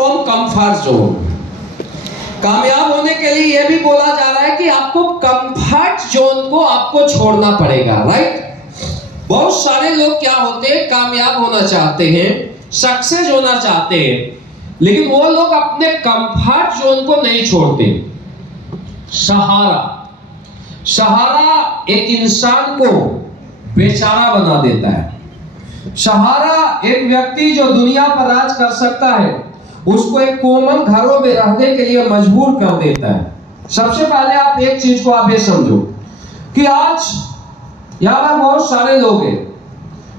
From comfort zone. कामयाब होने के लिए यह भी बोला जा रहा है कि आपको कंफर्ट जोन को आपको छोड़ना पड़ेगा, राइट? बहुत सारे लोग क्या होते हैं, कामयाब होना चाहते हैं, सक्सेस होना चाहते हैं, लेकिन वो लोग अपने कंफर्ट जोन को नहीं छोड़ते। सहारा एक इंसान को बेचारा बना देता है। सहारा एक व्यक्ति जो दुनिया पर राज कर सकता है, उसको एक कोमल घरों में रहने के लिए मजबूर कर देता है। सबसे पहले आप एक चीज को आप ये समझो कि आज यहां पर बहुत सारे लोग हैं।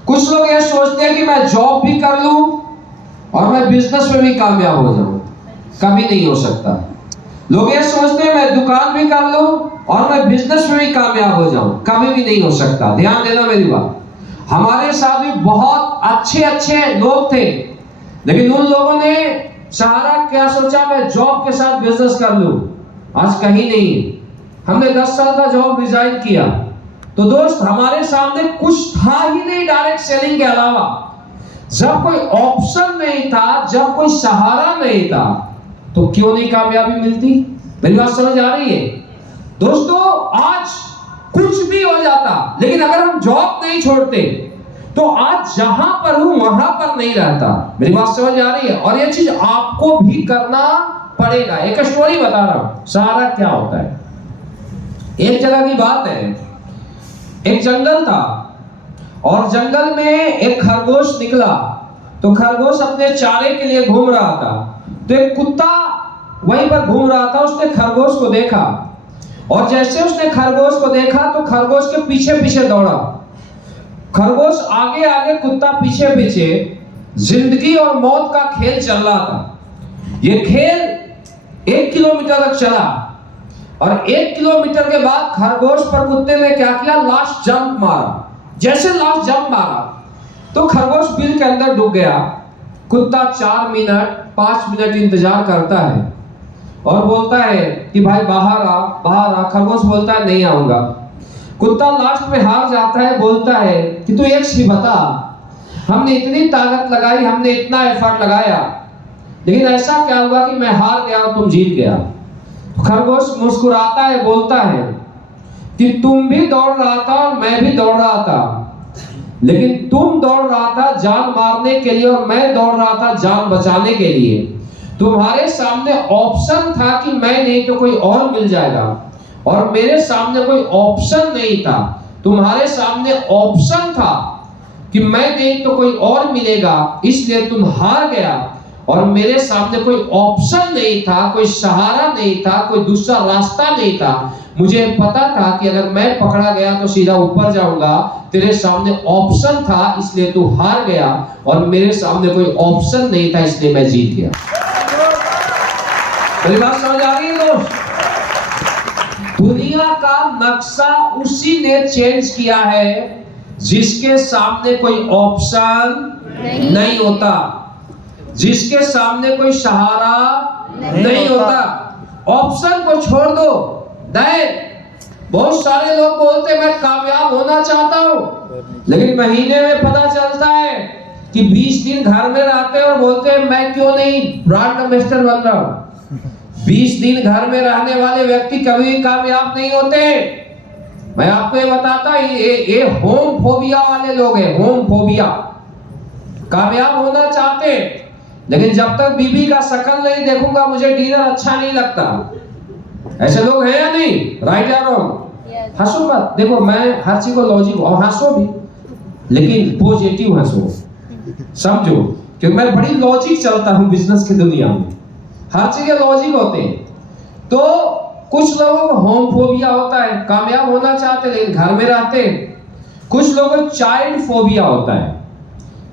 कुछ लोग ये सोचते हैं कि मैं जॉब भी कर लूं और मैं बिजनेस में भी कामयाब हो जाऊं, कभी नहीं हो सकता। लोग ये सोचते हैं मैं दुकान भी कर लूं और मैं बिजनेस में भी कामयाब हो जाऊं, कभी भी नहीं हो सकता। ध्यान देना मेरी बात। हमारे साथ भी बहुत अच्छे अच्छे लोग थे, लेकिन उन लोगों ने सहारा क्या सोचा, मैं जॉब के साथ बिजनेस कर लूं, आज कहीं नहीं। हमने 10 साल का जॉब रिजाइन किया। तो दोस्त, हमारे सामने कुछ था ही नहीं डायरेक्ट सेलिंग के अलावा। जब कोई ऑप्शन नहीं था, जब कोई सहारा नहीं था, तो क्यों नहीं कामयाबी मिलती? मेरी बात समझ आ रही है दोस्तों? आज कुछ भी हो जाता, लेकिन अगर हम जॉब नहीं छोड़ते तो आज जहां पर हूं वहां पर नहीं रहता। मेरी बात समझ आ रही है? और ये चीज आपको भी करना पड़ेगा। एक स्टोरी बता रहा हूं, सहारा क्या होता है। एक जगह की बात है, एक जंगल था और जंगल में एक खरगोश निकला। तो खरगोश अपने चारे के लिए घूम रहा था, तो एक कुत्ता वहीं पर घूम रहा था। उसने खरगोश को देखा और जैसे उसने खरगोश को देखा तो खरगोश के पीछे पीछे दौड़ा। खरगोश आगे आगे, कुत्ता पीछे पीछे। जिंदगी और मौत का खेल चल रहा था। यह खेल 1 किलोमीटर तक चला और 1 किलोमीटर के बाद खरगोश पर कुत्ते ने क्या किया, लास्ट जंप मारा। जैसे लास्ट जंप मारा तो खरगोश बिल के अंदर डूब गया। कुत्ता 4 मिनट 5 मिनट इंतजार करता है और बोलता है कि भाई बाहर आ, बाहर आ। खरगोश बोलता है नहीं आऊंगा। कुत्ता लास्ट में हार जाता है, बोलता है कि तू एक चीज बता, हमने इतनी ताकत लगाई, हमने इतना एफर्ट लगाया, लेकिन ऐसा क्या हुआ कि मैं हार गया और तुम जीत गया? खरगोश मुस्कुराता है, बोलता है कि तुम भी दौड़ रहा था और मैं भी दौड़ रहा था, लेकिन तुम दौड़ रहा था जान मारने के लिए और मैं दौड़ रहा था जान बचाने के लिए। तुम्हारे सामने ऑप्शन था कि मैं नहीं तो कोई और मिल जाएगा, और मेरे सामने कोई ऑप्शन नहीं था। तुम्हारे सामने ऑप्शन था कि मैं नहीं तो कोई और मिलेगा, इसलिए तुम हार गया। और मेरे सामने कोई ऑप्शन नहीं था, कोई सहारा नहीं था, कोई दूसरा रास्ता नहीं था। मुझे पता था कि अगर मैं पकड़ा गया तो सीधा ऊपर जाऊंगा। तेरे सामने ऑप्शन था, इसलिए तू हार गया, और मेरे सामने कोई ऑप्शन नहीं था, इसलिए मैं जीत गया। मेरी बात समझ आ रही है दोस्त? दुनिया का नक्शा उसी ने चेंज किया है जिसके सामने कोई ऑप्शन नहीं होता, जिसके सामने कोई सहारा नहीं होता। ऑप्शन को छोड़ दो। बहुत सारे लोग बोलते मैं कामयाब होना चाहता हूं, लेकिन महीने में पता चलता है कि 20 दिन घर में रहते हैं और बोलते हैं मैं क्यों नहीं ब्रांड एम्बेसडर बन रहा हूं। 20 दिन घर में रहने वाले व्यक्ति कभी कामयाब नहीं होते। मैं आपको ये बताता, ये होम फोबिया वाले लोग हैं। होम फोबिया, कामयाब होना चाहते हैं, लेकिन जब तक बीबी का शक्ल नहीं देखूंगा मुझे डिनर अच्छा नहीं लगता। ऐसे लोग हैं या नहीं? राइट या रॉन्ग? हंसो मत। देखो, मैं हर चीज को लॉजिक, और हंसो भी, लेकिन पॉजिटिव हंसो, समझो, क्योंकि मैं बड़ी लॉजिक चलता हूं बिजनेस की दुनिया में। हर चीज के लॉजिक होते हैं। तो कुछ लोगों को होम फोबिया होता है, कामयाब होना चाहते लेकिन घर में रहते। कुछ लोगों को चाइल्ड फोबिया होता है,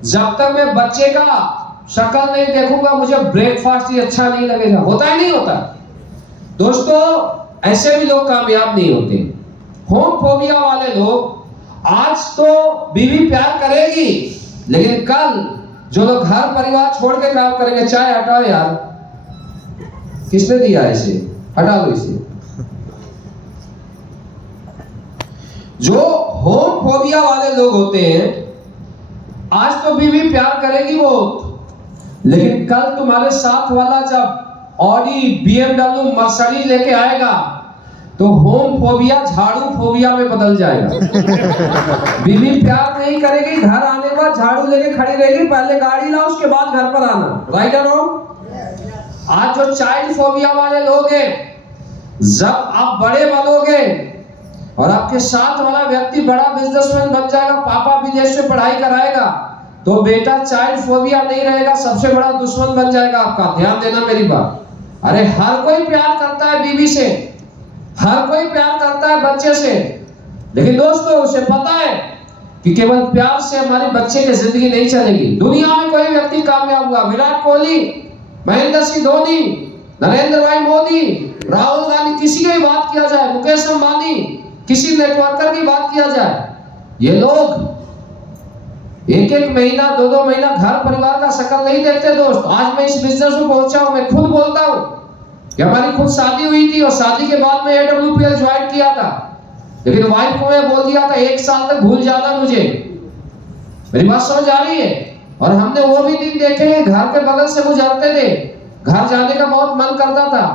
जब तक मैं बच्चे का शक्ल नहीं देखूंगा मुझे ब्रेकफास्ट ही अच्छा नहीं लगेगा। होता है नहीं होता? दोस्तों, ऐसे भी लोग कामयाब नहीं होते। होम फोबिया वाले लोग, आज तो बीवी प्यार करेगी, लेकिन कल जो लोग घर परिवार छोड़ के काम करेंगे, चाय हटाओ यार, किसने दिया इसे, हटा दो इसे। जो होम फोबिया वाले लोग होते हैं, आज तो बीवी प्यार करेगी बहुत, लेकिन कल तुम्हारे साथ वाला जब ऑडी, BMW, मर्सिडीज लेके आएगा तो होम फोबिया झाड़ू फोबिया में बदल जाएगा। बीवी प्यार नहीं करेगी, घर आने के बाद झाड़ू लेके खड़ी रहेगी, पहले गाड़ी लाओ उसके बाद घर पर आना। राइट और रॉन्ग? आज जो चाइल्ड फोबिया वाले लोग हैं, जब आप बड़े बनोगे और आपके साथ वाला व्यक्ति बड़ा बिजनेसमैन बन जाएगा, पापा विदेश में पढ़ाई कराएगा, तो बेटा चाइल्ड फोबिया नहीं रहेगा, सबसे बड़ा दुश्मन बन जाएगा आपका। ध्यान देना मेरी बात। अरे हर कोई प्यार करता है बीवी से, हर कोई प्यार करता है बच्चे से, लेकिन दोस्तों उसे पता है कि केवल प्यार से हमारे बच्चे की जिंदगी नहीं चलेगी। दुनिया में कोई व्यक्ति कामयाब हुआ, विराट कोहली, महेंद्र सिंह धोनी, नरेंद्र भाई मोदी, राहुल गांधी, किसी की भी बात किया जाए, मुकेश अंबानी, किसी नेटवर्कर की बात किया जाए, ये लोग एक एक महीना, दो दो महीना घर परिवार का शक्ल नहीं देखते। दोस्त आज मैं इस बिजनेस में पहुंचा हूं, मैं खुद बोलता हूं कि हमारी खुद शादी हुई थी और शादी के बाद में AWPL ज्वाइन किया था, लेकिन वाइफ को मैं बोल दिया था 1 साल तक भूल जाना मुझे। मेरी बात समझ आ रही है? और हमने वो भी दिन देखे हैं, घर के बगल से गुजरते थे, घर जाने का बहुत मन करता था,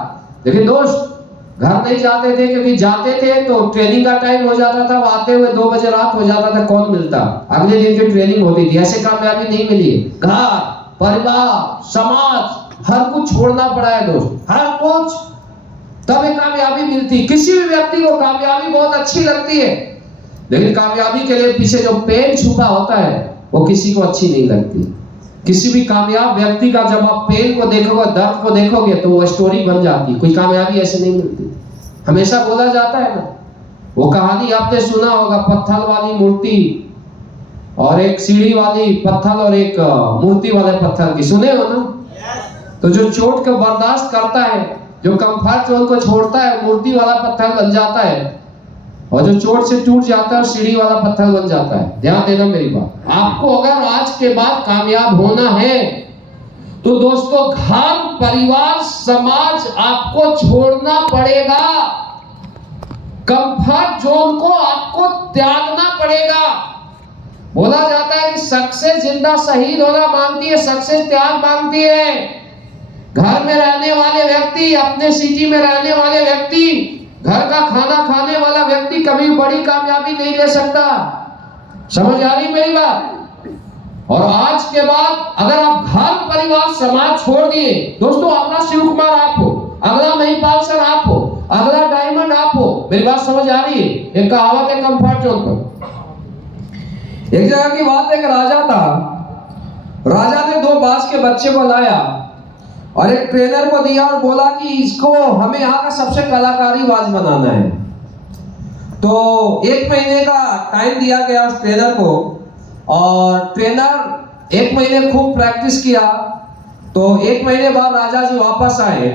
लेकिन दोस्त घर नहीं जाते थे, क्योंकि जाते थे तो ट्रेनिंग का टाइम हो जाता था, आते हुए 2 बजे रात हो जाता था, कौन मिलता, अगले दिन की ट्रेनिंग होती थी। ऐसे कामयाबी नहीं मिली। घर, परिवार, समाज, हर कुछ छोड़ना पड़ा है दोस्त, हर कुछ, तब एक कामयाबी मिलती। किसी भी व्यक्ति को कामयाबी बहुत अच्छी लगती है, लेकिन कामयाबी के लिए पीछे जो पेन छुपा होता है वो किसी को अच्छी नहीं लगती। किसी भी कामयाब व्यक्ति का जब आप पेन को देखोगे, दर्द को देखोगे, तो वो स्टोरी बन जाती। कोई कामयाबी ऐसे नहीं मिलती। हमेशा बोला जाता है ना, वो कहानी आपने सुना होगा, पत्थर वाली मूर्ति और एक सीढ़ी वाली पत्थर और एक मूर्ति वाले पत्थर की, सुने हो ना? तो जो चोट को बर्दाश्त करता है, जो कंफर्ट जोन को छोड़ता है, मूर्ति वाला पत्थर बन जाता है, और जो चोट से टूट जाता है सीढ़ी वाला पत्थर बन जाता है। ध्यान देना मेरी बात। आपको अगर आज के बाद कामयाब होना है तो दोस्तों घर, परिवार, समाज आपको छोड़ना पड़ेगा, कंफर्ट जोन को आपको त्यागना पड़ेगा। बोला जाता है कि सक्सेस जिंदा शहीद होना मांगती है, सक्सेस त्याग मांगती है। घर में रहने वाले व्यक्ति, अपने सिटी में रहने वाले व्यक्ति, घर का खाना खाने वाला व्यक्ति कभी बड़ी कामयाबी नहीं ले सकता। समझ आ रही मेरी बात? और आज के बाद अगर आप घर, परिवार, समाज छोड़ दिए, दोस्तों अगला शिव कुमार आप हो, अगला महिपाल सर आप हो, अगला डायमंड आप हो। मेरी बात समझ आ रही है? एक कहावत है कंफर्ट जोन पर। एक जगह की बात है, एक राजा था, राजा ने 2 बाज के बच्चे को लाया और एक ट्रेनर को दिया और बोला कि इसको हमें यहाँ का सबसे कलाकारी बाज बनाना है। तो 1 महीने का टाइम दिया गया उस ट्रेनर को, और ट्रेनर 1 महीने खूब प्रैक्टिस किया। तो 1 महीने बाद राजा जी वापस आए।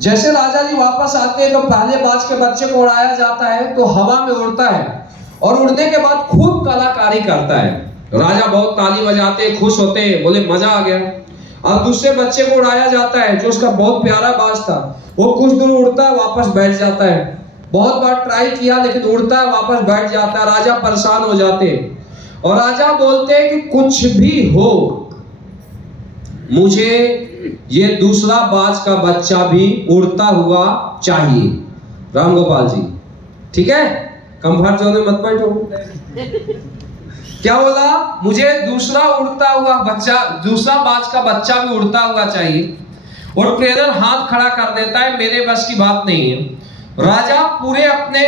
जैसे राजा जी वापस आते हैं तो पहले बाज के बच्चे को उड़ाया जाता है, तो हवा में उड़ता है और उड़ने के बाद खूब कलाकारी करता है। राजा बहुत ताली बजाते, खुश होते, बोले मजा आ गया। और दूसरे बच्चे को उड़ाया जाता है जो उसका बहुत प्यारा बाज था, वो कुछ दूर उड़ता है, वापस बैठ जाता है। बहुत बार ट्राई किया लेकिन उड़ता है, वापस बैठ जाता है। राजा परेशान हो जाते हैं और राजा बोलते हैं कि कुछ भी हो, मुझे ये दूसरा बाज का बच्चा भी उड़ता हुआ चाहिए। राम गोपाल जी, ठीक है, कंफर्ट जोन में मत बैठो। क्या बोला? मुझे दूसरा उड़ता हुआ बच्चा, दूसरा बाज का बच्चा भी उड़ता हुआ चाहिए। और ट्रेनर हाथ खड़ा कर देता है, मेरे बस की बात नहीं है। राजा पूरे अपने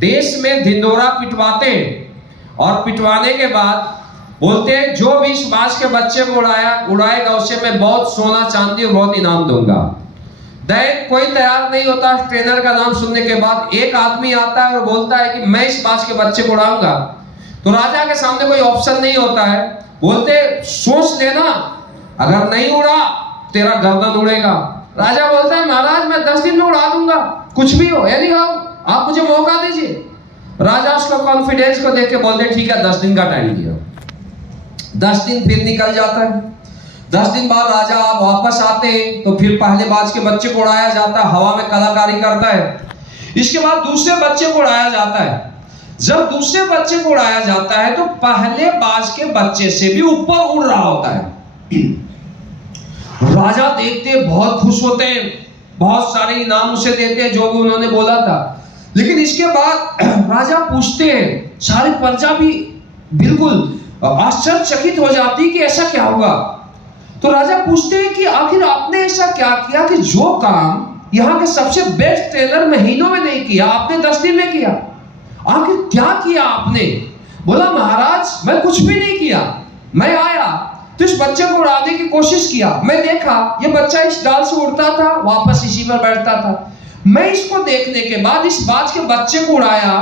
देश में ढिंढोरा पिटवाते हैं और पिटवाने के बाद बोलते हैं जो भी इस बाज के बच्चे को उड़ाएगा उसे मैं बहुत सोना चांदी और बहुत इनाम दूंगा। दैट कोई तैयार नहीं होता। ट्रेनर का नाम सुनने के बाद एक आदमी आता है और बोलता है कि मैं इस बाज के बच्चे को उड़ाऊंगा। तो राजा के सामने कोई ऑप्शन नहीं होता है। बोलते सोच लेना, अगर नहीं उड़ा तेरा गर्दन उड़ेगा। राजा बोलता है महाराज मैं 10 दिन में उड़ा दूंगा, कुछ भी हो, यानी आप मुझे मौका दीजिए। राजा उसका कॉन्फिडेंस को देख के बोलते ठीक है 10 दिन का टाइम दिया। 10 दिन फिर निकल जाता है। 10 दिन बाद राजा आप वापस आते हैं तो फिर पहले बाज के बच्चे को उड़ाया जाता है, हवा में कलाकारी करता है। इसके बाद दूसरे बच्चे को उड़ाया जाता है। जब दूसरे बच्चे को उड़ाया जाता है तो पहले बाज के बच्चे से भी ऊपर उड़ रहा होता है। राजा देखते बहुत खुश होते, बहुत सारे इनाम उसे देते जो भी उन्होंने बोला था। लेकिन इसके बाद राजा पूछते हैं, सारी प्रजा भी बिल्कुल आश्चर्यचकित हो जाती कि ऐसा क्या होगा। तो राजा पूछते हैं कि आखिर आपने ऐसा क्या किया कि जो काम यहाँ के सबसे बेस्ट ट्रेनर महीनों में नहीं किया, आपने 10 दिन में किया। आखिर क्या किया आपने? बोला, महाराज मैं कुछ भी नहीं किया। मैं आया तो इस बच्चे को उड़ाने की कोशिश किया। मैं देखा ये बच्चा इस डाल से उड़ता था, वापस इसी पर बैठता था। मैं इसको देखने के बाद इस बाज के बच्चे को उड़ाया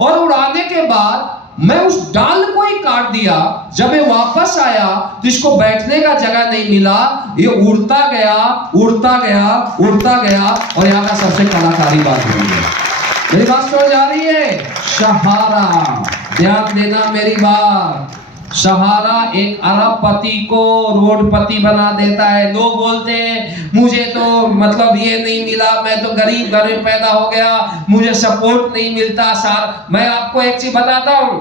और उड़ाने के बाद मैं उस डाल को ही काट दिया। जब मैं वापस आया तो इसको बैठने का जगह नहीं मिला, ये उड़ता गया उड़ता गया उड़ता गया और यहाँ का सबसे कलाकारी बात हो गई। मेरी बात समझ आ रही है? सहारा, ध्यान देना मेरी बात। सहारा एक अरबपति को रोडपति बना देता है। लोग बोलते हैं मुझे तो मतलब ये नहीं मिला, मैं तो गरीब घर में पैदा हो गया, मुझे सपोर्ट नहीं मिलता। सर मैं आपको एक चीज बताता हूँ,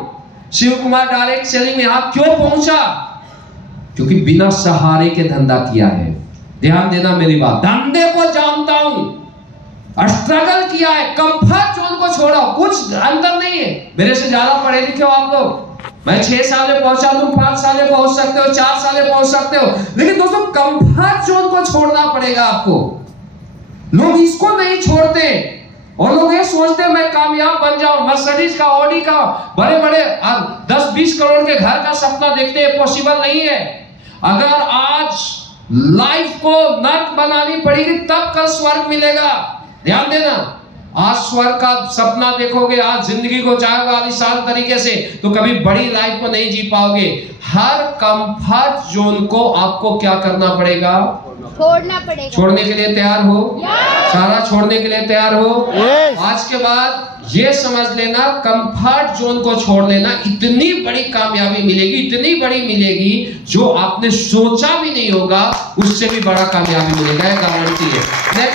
शिव कुमार डायरेक्ट सेलिंग में यहाँ क्यों पहुंचा? क्योंकि बिना सहारे के धंधा किया है। ध्यान देना मेरी बात, धंधे को जानता हूं, स्ट्रगल किया है, कंफर्ट जोन को छोड़ा, कुछ अंतर नहीं है। मेरे से ज्यादा पढ़े लिखे हो आप लोग, मैं 6 साल में पहुंचा, तुम 5 साल में पहुंच सकते हो, 4 साल में पहुंच सकते हो, लेकिन दोस्तों कंफर्ट जोन को छोड़ना पड़ेगा आपको। लोग इसको नहीं छोड़ते और लोग ये सोचते मैं कामयाब बन जाऊं, मर्सिडीज का, ऑडी का, बड़े बड़े 10-20 करोड़ के घर का सपना देखते हैं। पॉसिबल नहीं है। अगर आज लाइफ को नर्क बनानी पड़ेगी तब कल स्वर्ग मिलेगा। ध्यान देना, आज स्वर्ग का सपना देखोगे, आज जिंदगी को चाहोगे आलीशान तरीके से, तो कभी बड़ी लाइफ को नहीं जी पाओगे। हर कंफर्ट जोन को आपको क्या करना पड़ेगा? छोड़ना पड़ेगा। छोड़ने के लिए तैयार हो? सारा छोड़ने के लिए तैयार हो? आज के बाद ये समझ लेना, कंफर्ट जोन को छोड़ लेना, इतनी बड़ी कामयाबी मिलेगी, इतनी बड़ी मिलेगी जो आपने सोचा भी नहीं होगा, उससे भी बड़ा कामयाबी मिलेगा, गारंटी है।